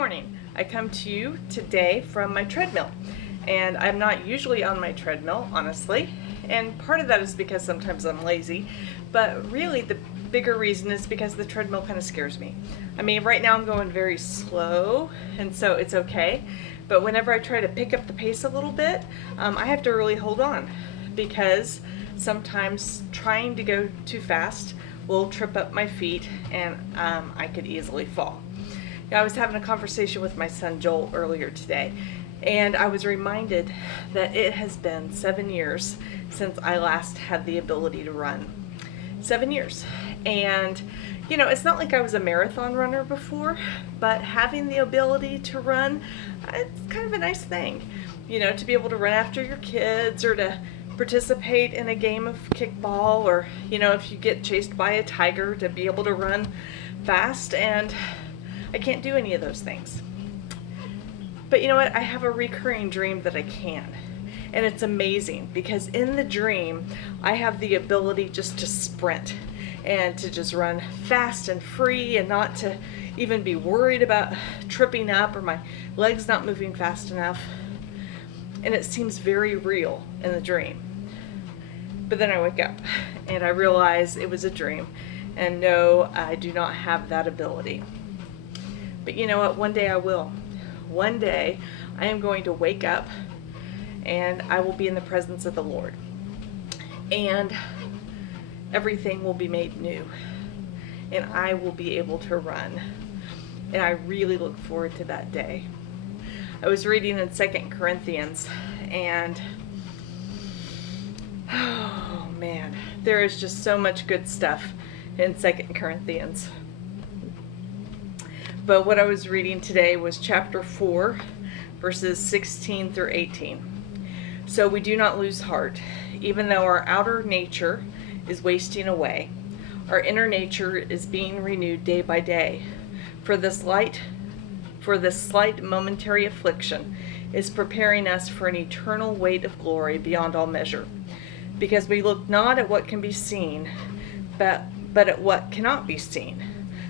morning. I come to you today from my treadmill, and I'm not usually on my treadmill, honestly, and part of that is because sometimes I'm lazy, but really the bigger reason is because the treadmill kind of scares me. I mean, right now I'm going very slow, and so it's okay, but whenever I try to pick up the pace a little bit, I have to really hold on, because sometimes trying to go too fast will trip up my feet, and I could easily fall. I was having a conversation with my son Joel earlier today, and I was reminded that it has been 7 years since I last had the ability to run. 7 years. And you know, it's not like I was a marathon runner before, but having the ability to run, it's kind of a nice thing. You know, to be able to run after your kids, or to participate in a game of kickball, or you know, if you get chased by a tiger, to be able to run fast. And I can't do any of those things. But you know what? I have a recurring dream that I can. And it's amazing, because in the dream, I have the ability just to sprint and to just run fast and free, and not to even be worried about tripping up or my legs not moving fast enough. And it seems very real in the dream. But then I wake up and I realize it was a dream, and no, I do not have that ability. But you know what? One day I will. One day I am going to wake up and I will be in the presence of the Lord. And everything will be made new. And I will be able to run. And I really look forward to that day. I was reading in 2 Corinthians, and oh man, there is just so much good stuff in 2 Corinthians. But what I was reading today was chapter 4, verses 16 through 18. So we do not lose heart, even though our outer nature is wasting away. Our inner nature is being renewed day by day. For this slight momentary affliction is preparing us for an eternal weight of glory beyond all measure. Because we look not at what can be seen, but at what cannot be seen.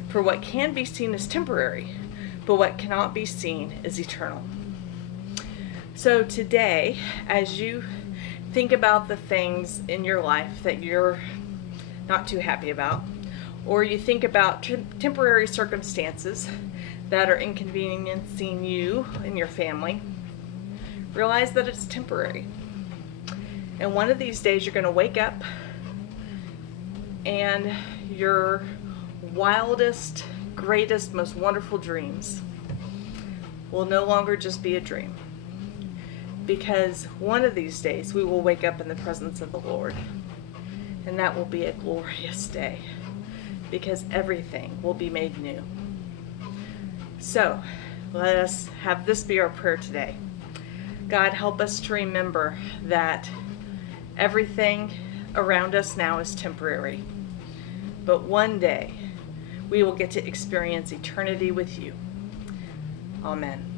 For what can be seen is temporary, but what cannot be seen is eternal. So today, as you think about the things in your life that you're not too happy about, or you think about temporary circumstances that are inconveniencing you and your family, realize that it's temporary. And one of these days you're going to wake up, and your wildest, greatest, most wonderful dreams will no longer just be a dream. Because one of these days we will wake up in the presence of the Lord. And that will be a glorious day, because everything will be made new. So, let us have this be our prayer today. God, help us to remember that everything around us now is temporary. But one day, we will get to experience eternity with you. Amen.